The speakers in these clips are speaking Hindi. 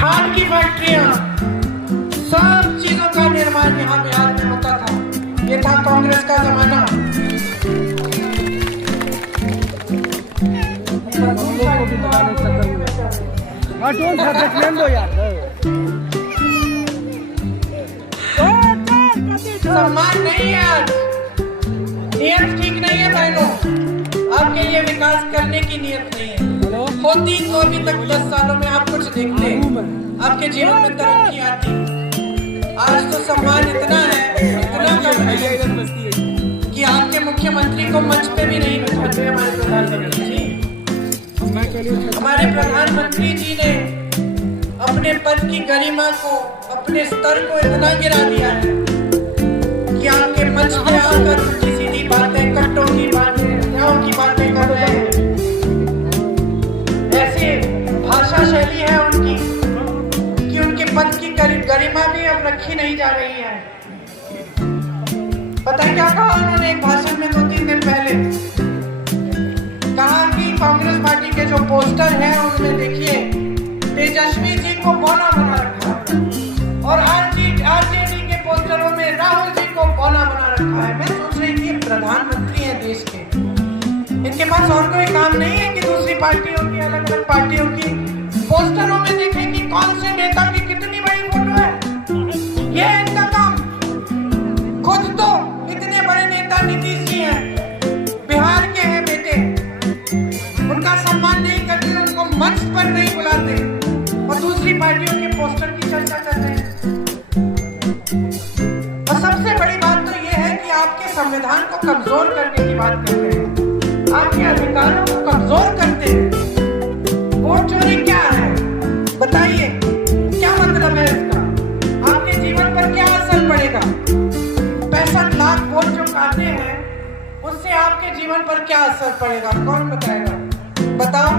खाद की फैक्ट्रियां, सब चीजों का निर्माण यहाँ बिहार में होता था। ये था कांग्रेस का जमाना। सम्मान नहीं है आज, नियत ठीक नहीं है बहनों, आपके लिए विकास करने की नियत नहीं है। होती तो अभी तक 10 सालों में आप कुछ देखते, आपके जीवन में तरक्की आती। आज तो सम्मान इतना है, इतना कम है कि आपके मुख्यमंत्री को मंच पे भी नहीं बिठाते हमारे प्रधानमंत्री जी। हमारे प्रधानमंत्री जी ने अपने पद की गरिमा को, अपने स्तर को इतना गिरा दिया है कि आपके मंच पे आकर उल्टी सीधी बातें, कट्टों की बातें, न्यायों की बातें कर रहे हैं। ऐसी भाषा शैली है उनकी कि उनके पद की गरिमा भी अब रखी नहीं जा रही है। पता है क्या कहा उन्होंने एक भाषण में 2-3 दिन पहले? कहा कि कांग्रेस पार्टी के जो पोस्टर हैं उनमें देखिए तेजस्वी जी को बौना बना रखा है और आरजेडी के पोस्टरों में राहुल जी को बौना बना रखा है। मैं सोच रही थी प्रधानमंत्री हैं देश के, इनके पास और कोई काम नहीं है कि दूसरी पार्टियों की, अलग अलग पार्टियों की पोस्टरों में देखें कि कौन से नेता की कितनी बड़ी फोटो है। ये है इनका काम। खुद तो इतने बड़े नेता नीतीश जी हैं, बिहार के हैं बेटे, उनका सम्मान नहीं करते, उनको मंच पर नहीं बुलाते और दूसरी पार्टियों के पोस्टर की चर्चा करते हैं। और सबसे बड़ी बात तो ये है कि आपके संविधान को कमजोर करने की बात करते हैं, आपके अधिकारों को कमजोर करते हैं। वोट चोरी क्या है बताइए, क्या मतलब है इसका? आपके जीवन पर क्या असर पड़ेगा? 65 लाख वोट जो काटे हैं उससे आपके जीवन पर क्या असर पड़ेगा? कौन बताएगा? बताओ।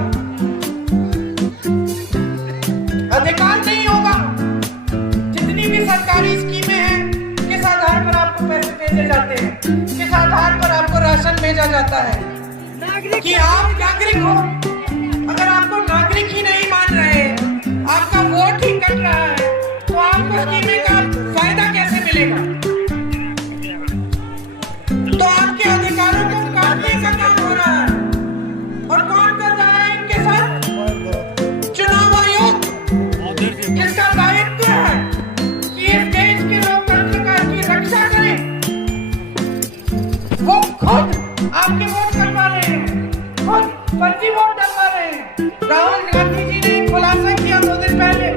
अधिकार नहीं होगा। जितनी भी सरकारी स्कीमें हैं, किस आधार पर आपको पैसे भेजे जाते हैं, किस आधार पर आपको राशन भेजा जाता है कि आप नागरिक हो। अगर आपको नागरिक ही नहीं मान रहे, आपका वोट ही कट रहा है, तो आपको स्कीमें का फायदा कैसे मिलेगा? तो आपके अधिकारों को काटने का काम हो रहा है। और कौन कर रहा है इनके साथ? चुनाव आयोग, जिसका दायित्व है कि इस देश के लोकतंत्र की रक्षा करे, वो खुद आपके वोट करवा रहे हैं, खुद फर्जी वोट डलवा रहे हैं। राहुल गांधी जी ने खुलासा किया 2 दिन पहले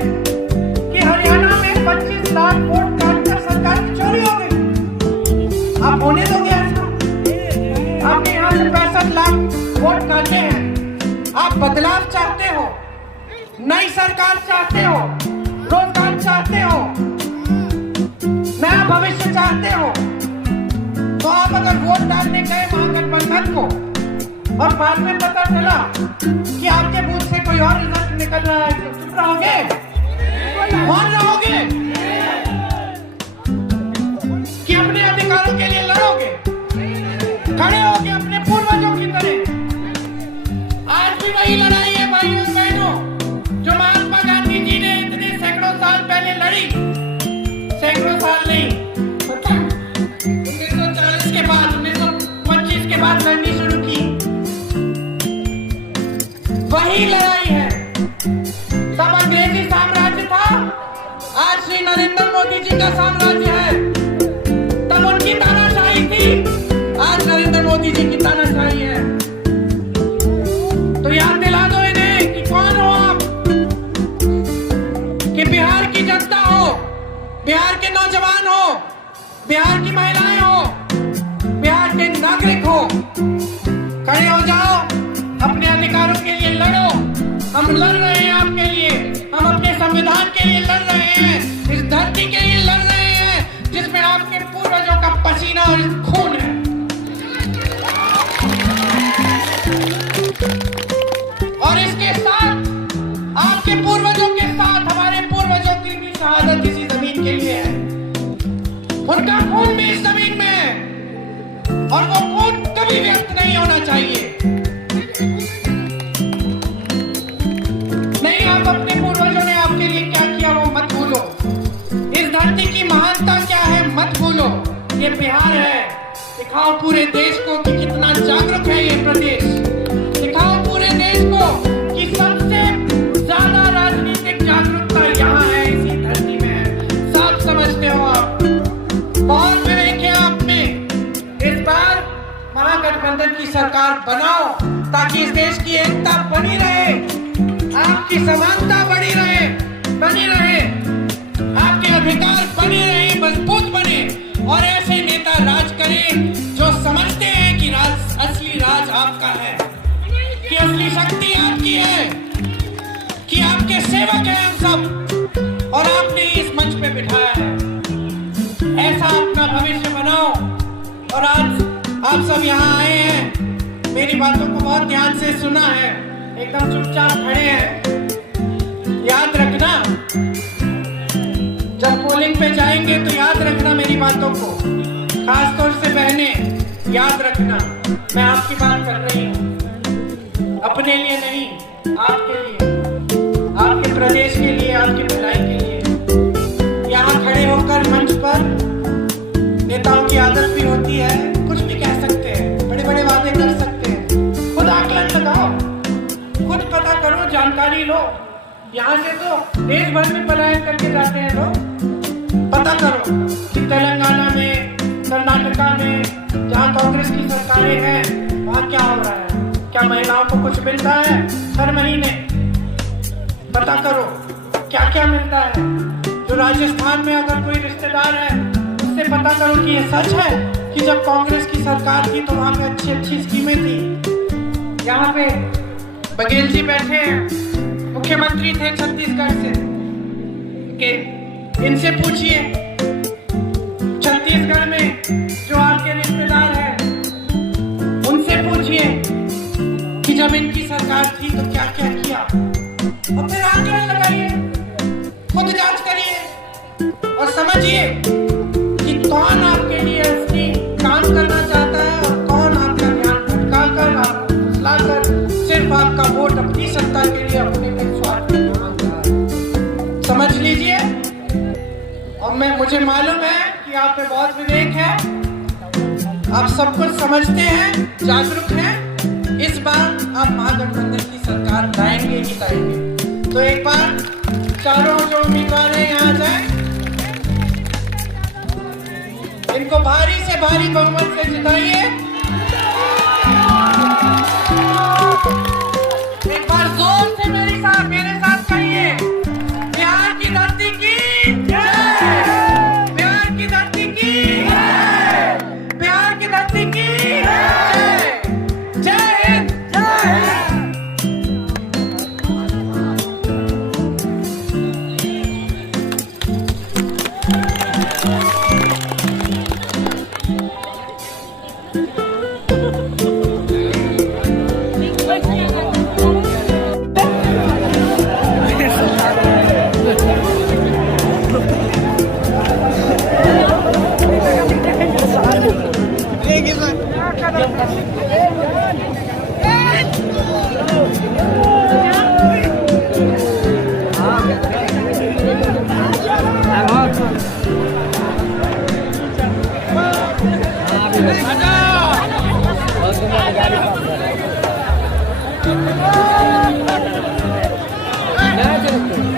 कि हरियाणा में 25 लाख वोट काटकर सरकार की चोरी हो गई। आप होने दोगे ऐसा? आपने यहाँ से 65 लाख वोट काटे हैं। आप बदलाव चाहते हो, नई सरकार चाहते हो, रोजगार चाहते हो, नया भविष्य चाहते हो, तो आप अगर वोट डालने गए महागठबंधन को और बाद में पता चला कि आपके बूथ से कोई और रिजल्ट निकल रहा है, तो चुप रहोगे? मौन रहोगे कि अपने अधिकारों के लिए लड़ोगे, खड़े होगे अपने पूर्वजों की तरह? आज भी वही लड़ाई है भाइयों बहनों, जो महात्मा गांधी जी ने इतने सैकड़ों साल पहले लड़ी। सैकड़ों साल नहीं, 1940 के बाद, 1925 के बाद लड़नी शुरू की। वही लड़ाई है। तब अंग्रेजी साम्राज्य था, आज श्री नरेंद्र मोदी जी का साम्राज्य है। तब उनकी तानाशाही थी, आज नरेंद्र मोदी जी की तानाशाही है। तो याद दिला दो इन्हें कि कौन हो आप, कि बिहार की जनता हो, बिहार के नौजवान हो, बिहार की महिलाएं हो, बिहार के नागरिक हो। खड़े हो जाओ, अपने अधिकारों के लिए लड़ो। हम लड़ रहे हैं आपके लिए, हम अपने संविधान के लिए लड़ रहे हैं, इस धरती के लिए लड़ रहे हैं जिसमें आपके पूर्वजों का पसीना और खून है। और इसके साथ आपके पूर्वजों के साथ हमारे पूर्वजों की भी शहादत इसी जमीन के लिए है। उनका खून भी इस जमीन में है और वो खून कभी व्यर्थ नहीं होना चाहिए। नहीं, आप अपने पूर्वजों ने आपके लिए क्या दिखाओ पूरे देश को कि कितना जागरूक है ये प्रदेश। दिखाओ पूरे देश को कि सबसे ज्यादा राजनीतिक जागरूकता यहाँ है, इसी धरती में है। सब समझते हो आप, बहुत विवेक है आप में। इस बार महागठबंधन की सरकार बनाओ ताकि इस देश की एकता बनी रहे, आपकी समानता बनी रहे, आपके अधिकार बने रहे, मजबूत बने और ऐसे नेता राज करें जो समझते हैं कि असली राज आपका है, कि असली शक्ति आपकी है, कि आपके सेवक हैं हम सब और आपने इस मंच पे बिठाया है। ऐसा अपना भविष्य बनाओ। और आज आप सब यहाँ आए हैं, मेरी बातों को बहुत ध्यान से सुना है, एकदम चुपचाप खड़े हैं। याद रखना, जब पोलिंग पे जाएंगे तो याद रखना मेरी बातों को, खासतौर से बहने याद रखना। मैं आपकी बात कर रही हूँ, अपने लिए नहीं, आपके लिए, आपके प्रदेश के लिए, आपकी भलाई के लिए। यहाँ खड़े होकर मंच पर नेताओं की आदत भी होती है, कुछ भी कह सकते हैं, बड़े बड़े वादे कर सकते हैं। खुद आकलन लगाओ, खुद पता करो, जानकारी लो। यहाँ से तो देश भर में पलायन करके जाते हैं लोग। पता करो कि तेलंगाना में, कर्नाटका में, जहाँ कांग्रेस की सरकारें हैं, वहाँ क्या हो रहा है, क्या महिलाओं को कुछ मिलता है हर महीने? पता करो क्या क्या मिलता है। जो राजस्थान में अगर कोई रिश्तेदार है उससे पता करो कि ये सच है कि जब कांग्रेस की सरकार थी तो वहाँ पे अच्छी अच्छी स्कीमें थी। यहाँ पे बघेल जी बैठे हैं, मुख्यमंत्री थे छत्तीसगढ़ से, के इनसे पूछिए छत्तीसगढ़ में जो आपके रिश्तेदार हैं उनसे पूछिए कि जब इनकी सरकार थी तो क्या क्या किया, और फिर आकलन लगाइए, खुद जांच करिए और समझिए कि कौन आपके लिए असली काम करना चाहता है और कौन आपका ध्यान भटकाकर, आपको फुसलाकर सिर्फ आपका वोट अपनी सत्ता के लिए, अपने स्वार्थ के लिए मांगता है। समझ लीजिए। और मुझे मालूम है कि आप में बहुत विवेक है, आप सब कुछ समझते हैं, जागरूक हैं। इस बार आप महागठबंधन की सरकार लाएंगे ही लाएंगे। तो एक बार चारों जो उम्मीदवार हैं यहाँ जाए, इनको भारी से भारी बहुमत से जिताइए। एक बार जोर से मेरे साथ कहिए, बिहार की धरती की जय, बिहार की धरती की जय, बिहार की धरती की जय, जय हिंद, जय हिंद। Nah,